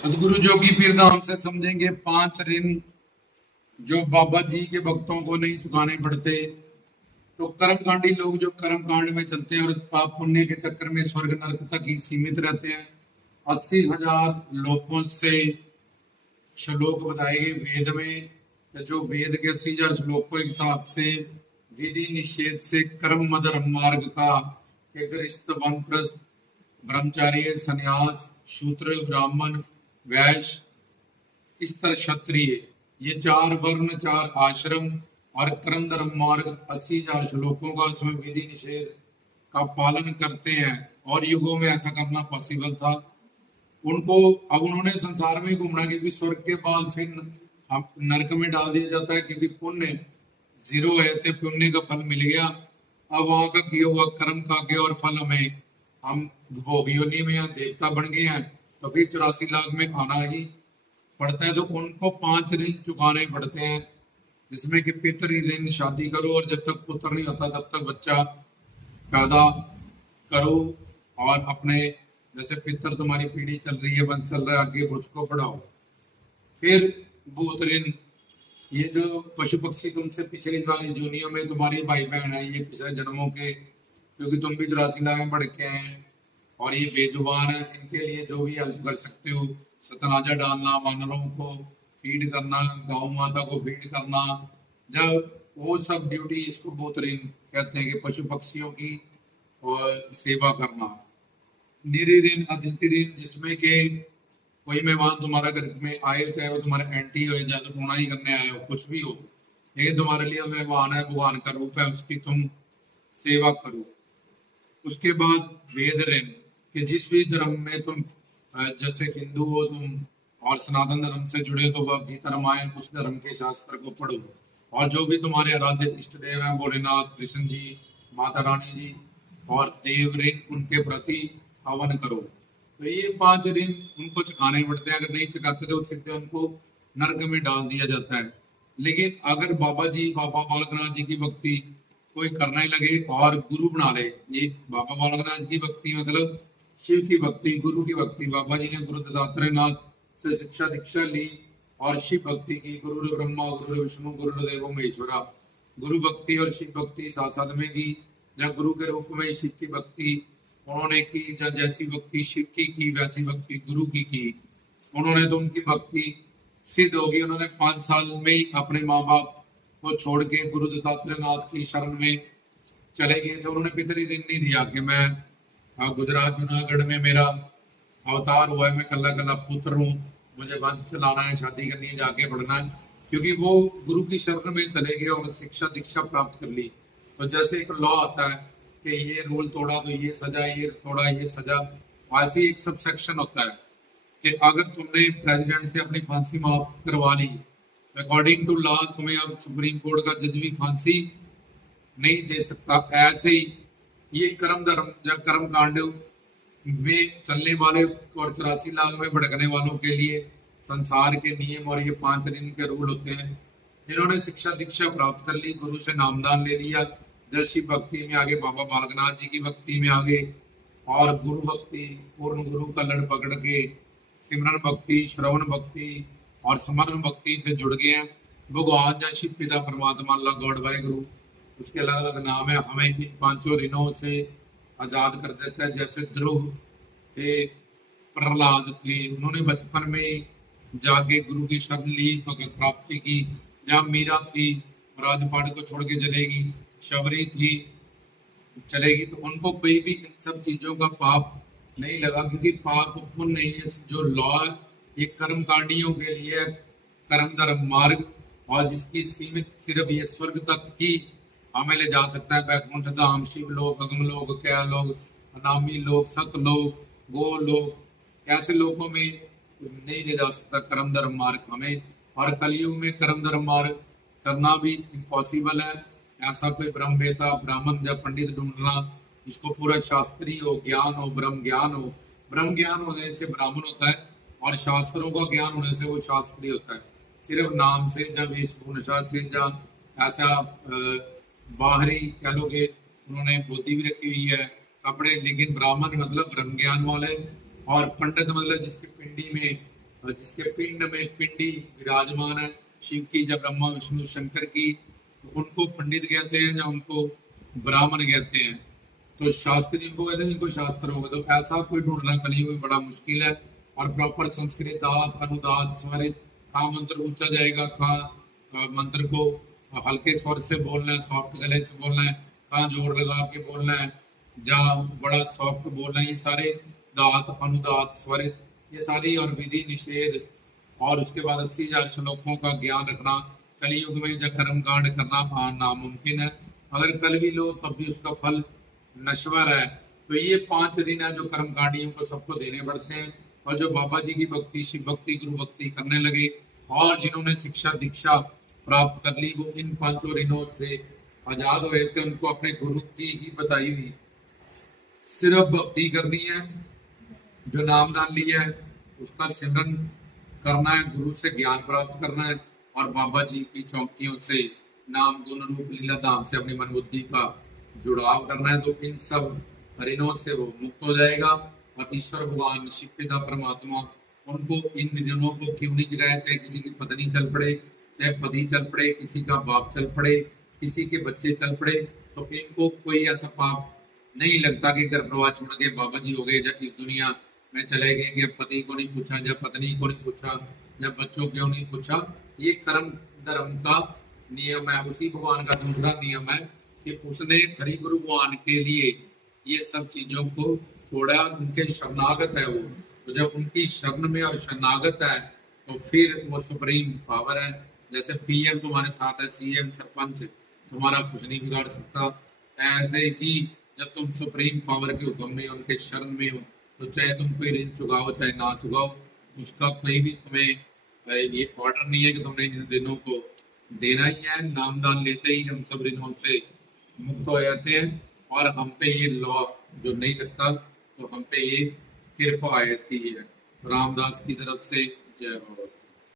सदगुरु जोगी पीर धाम से समझेंगे 5 ऋण जो बाबा जी के भक्तों को नहीं चुकाने पड़ते। तो कर्मकांडी लोग जो कर्म कांड में चलते हैं और पाप पुण्य के चक्कर में स्वर्ग नरक तक ही सीमित रहते हैं। 80,000 लोगों से श्लोक बताए गए वेद में, जो वेद के 80,000 श्लोकों के हिसाब से विधि निषेध से कर्म धर्म मार्ग का गृहस्थ वानप्रस्थ ब्रह्मचार्य संन्यास शूद्र ब्राह्मण वैश्य स्तर क्षत्रिय, ये 4 वर्ण 4 आश्रम और कर्म धर्म मार्ग 80,000 श्लोकों का उसमें विधि निषेध का पालन करते हैं। और युगों में ऐसा करना पॉसिबल था उनको। अब उन्होंने संसार में ही घूमना, क्योंकि स्वर्ग के बाद फिर नरक में डाल दिया जाता है, क्योंकि पुण्य 0 है तो पुण्य का फल मिल गया। अब वहां का किया हुआ कर्म का गया और फल हमें हम भोग योनि में देवता बन गए हैं, तो फिर 84 लाख में आना ही पड़ता है। तो उनको 5 ऋण चुकाने पड़ते हैं, जिसमें कि पितृ ऋण शादी करो और जब तक पुत्र नहीं होता तब तक बच्चा पैदा करो, और अपने जैसे पितर तुम्हारी पीढ़ी चल रही है, बंद चल रहा है, आगे उसको बढ़ाओ। फिर भूत ऋण, ये जो पशु पक्षी तुमसे पिछली वाली जोनियों में तुम्हारी भाई बहन है, ये पिछले जन्मों के, क्योंकि तुम भी 84 लाख में बढ़ के हैं और ये बेजुबान है, इनके लिए जो भी हेल्प कर सकते हो, सतनाजा डालना, वानरों को फीड करना, गौ माता को फीड करना, जब वो सब ड्यूटी, इसको भूत ऋण कहते हैं कि पशु पक्षियों की सेवा करना। निरी ऋण अतिथि ऋण, जिसमें कि कोई मेहमान तुम्हारा घर में आए, चाहे वो तुम्हारा एंटी हो या तो टूना ही करने आए हो, कुछ भी हो, लेकिन तुम्हारे लिए मेहमान है, भगवान का रूप है, उसकी तुम सेवा करो। उसके बाद वेद ऋण, कि जिस भी धर्म में तुम, जैसे हिंदू हो तुम और सनातन धर्म से जुड़े, तो वह भीतर आए उस धर्म के शास्त्र को पढ़ो, और जो भी तुम्हारे आराध्य इष्ट देव हैं, भोलेनाथ, कृष्ण जी, माता रानी जी और देव ऋण, उनके प्रति हवन करो। तो ये 5 ऋण उनको चुकाने पड़ते हैं, अगर नहीं चुकाते तो सीधे उनको नरक में डाल दिया जाता है। लेकिन अगर बाबा बालकनाथ जी की भक्ति कोई करने लगे और गुरु बना ले, ये बाबा बालकनाथ की भक्ति मतलब शिव की भक्ति, गुरु की भक्ति, बाबा जी ने गुरु दत्तात्रेय नाथ से शिक्षा दीक्षा ली और शिव भक्ति की, गुरु ब्रह्मा गुरु विष्णु गुरु देवो महेश्वरा, गुरु भक्ति और शिव भक्ति साथ साथ में की, या गुरु के रूप में शिव की भक्ति उन्होंने की, या जैसी भक्ति शिव की वैसी भक्ति गुरु की उन्होंने, तो उनकी भक्ति सिद्ध होगी। उन्होंने 5 साल में ही अपने माँ बाप को छोड़ के गुरु दत्तात्रेय नाथ की शरण में चले गए थे। उन्होंने पितरी ऋण नहीं दिया कि मैं गुजरात जूनागढ़ में मेरा अवतार हुआ है, मैं कल्ला कल्ला पुत्र हूँ, मुझे वंश चलाना है, शादी करनी है, जाके पढ़ना है, क्योंकि वो गुरु की शरण में चले गए और शिक्षा दीक्षा प्राप्त कर ली। तो जैसे एक लॉ आता है कि ये रूल तोड़ा तो ये सजा, ये तोड़ा ये सजा, वैसे एक सब सेक्शन होता है कि अगर तुमने प्रेसिडेंट से अपनी फांसी माफ करवा ली, अकॉर्डिंग टू लॉ तुम्हें अब सुप्रीम कोर्ट का जज भी फांसी नहीं दे सकता। ऐसे ही ये कर्म धर्म या कर्म कांड में चलने वाले और 84 लाख में भड़कने वालों के लिए संसार के नियम और ये 5 ऋण के रूल होते हैं। जिन्होंने शिक्षा दीक्षा प्राप्त कर ली, गुरु से नामदान ले लिया, जैसी भक्ति में आगे, बाबा बालकनाथ जी की भक्ति में आगे, और गुरु भक्ति, पूर्ण गुरु का लड़ पकड़ के सिमरन भक्ति, श्रवण भक्ति और स्मरण भक्ति से जुड़ गए हैं। भगवान या शिव पिता परमात्मा अल्लाह गॉड वाहे गुरु, उसके अलग अलग नाम है, हमें इन 5 ऋणों से आजाद कर देता है। जैसे ध्रुव थे, प्रहलाद थे, उन्होंने बचपन में जाके गुरु की शरण ली, भगत प्राप्ति की। जहाँ मीरा थी, राजपाट को छोड़ के चलेगी, शबरी थी चलेगी, तो उनको कोई भी इन सब चीजों का पाप नहीं लगा, क्योंकि पाप पुण्य नहीं है। जो लॉ है ये कर्म कांडियों के लिए कर्म धर्म मार्ग, और जिसकी सीमित सिर्फ ये स्वर्ग तक ही हमें ले जा सकता है। वैकुंठ धाम, शिव लोक, अगम लोक, क्या लोग, अनामी लोक, सत लोक, गो लोक, ऐसे लोगों में नहीं ले जा सकता कर्म धर्म मार्ग हमें। और कलयुग में कर्म धर्म मार्ग करना भी इम्पॉसिबल है। ऐसा कोई ब्रह्मवेता ब्राह्मण या पंडित ढूंढना जिसको पूरा शास्त्रीय हो, ज्ञान हो, ब्रह्म ज्ञान हो। ब्रह्म ज्ञान होने से ब्राह्मण होता है और शास्त्रों का ज्ञान होने से वो शास्त्रीय होता है। सिर्फ नाम से या वेशभूषा से या ऐसा बाहरी कह लो कि उन्होंने बुद्धि भी रखी हुई है कपड़े, लेकिन ब्राह्मण मतलब ब्रह्म ज्ञान वाले, और पंडित मतलब जिसकी पिंडी में जिसके पिंड में पिंडी विराजमान है, शिव की या ब्रह्मा विष्णु शंकर की, तो उनको पंडित कहते हैं या उनको ब्राह्मण कहते हैं। तो शास्त्री इनको कहते हैं, इनको शास्त्र होगा। तो ऐसा कोई ढूंढना कलयुग में बड़ा मुश्किल है। और प्रॉपर संस्कृत दात अनुदात स्वरित, कहाँ मंत्र ऊंचा जाएगा, कहाँ मंत्र को हल्के स्वर से बोलना है, सॉफ्ट गले से बोलना है, कहाँ जोर लगा के बोलना है, जहाँ बड़ा सॉफ्ट बोलना है, ये सारे दात अनुदात स्वरित, ये सारी और विधि निषेध, और उसके बाद 80,000 श्लोकों का ज्ञान रखना। कलयुग में जब कर्म कांड करना नामुमकिन है। अगर कल भी लो तब भी उसका फल नश्वर है। तो ये 5 ऋण है जो कर्मकांडियों को सबको देने पड़ते हैं। और जो बाबा जी की भक्ति, शिव भक्ति, गुरु भक्ति करने लगे और जिन्होंने शिक्षा दीक्षा प्राप्त कर ली, वो इन 5 ऋणों से आजाद हुए थे। उनको अपने गुरु जी की बताई हुई सिर्फ भक्ति करनी है, जो नामदान लिया है उसका सिमरन करना है, गुरु से ज्ञान प्राप्त करना है, और बाबा जी की चौकियों से नाम गुण रूप लीला धाम से अपनी मन बुद्धि का जुड़ाव करना है। तो इन सब ऋणों से वो मुक्त हो जाएगा। और ईश्वर भगवान शिव पिता परमात्मा उनको इन ऋणों को क्यों नहीं गिराया, चाहे किसी की पत्नी चल पड़े, चाहे पति चल पड़े, किसी का बाप चल पड़े, किसी के बच्चे चल पड़े, तो इनको कोई ऐसा पाप नहीं लगता कि गर्भवास छोड़ के बाबा जी हो गए, जब इस दुनिया में चले गए कि अब पति को नहीं पूछा, जब पत्नी को नहीं पूछा, जब बच्चों क्यों नहीं पूछा। ये कर्म धर्म का नियम है। उसी भगवान का दूसरा नियम है कि उसने हरि गुरु भगवान के लिए ये सब चीजों को छोड़ा, उनके शरणागत है वो। तो जब उनकी शरण में और शरणागत है तो फिर वो सुप्रीम पावर है। जैसे पीएम तुम्हारे साथ है, सीएम सरपंच तुम्हारा कुछ नहीं बिगाड़ सकता, ऐसे ही जब तुम सुप्रीम पावर के हुक्म में उनके शरण में हो, तो चाहे तुम कोई ऋण चुकाओ चाहे ना चुकाओ, उसका कोई भी तुम्हें ये ऑर्डर नहीं है कि तुमने इन ऋणों को देना ही है। नामदान लेते ही हम सब ऋणों से मुक्त हो जाते हैं, और हम पे ये लॉ जो नहीं लगता, तो हम पे ये कृपा आती है। रामदास की तरफ से जय हो।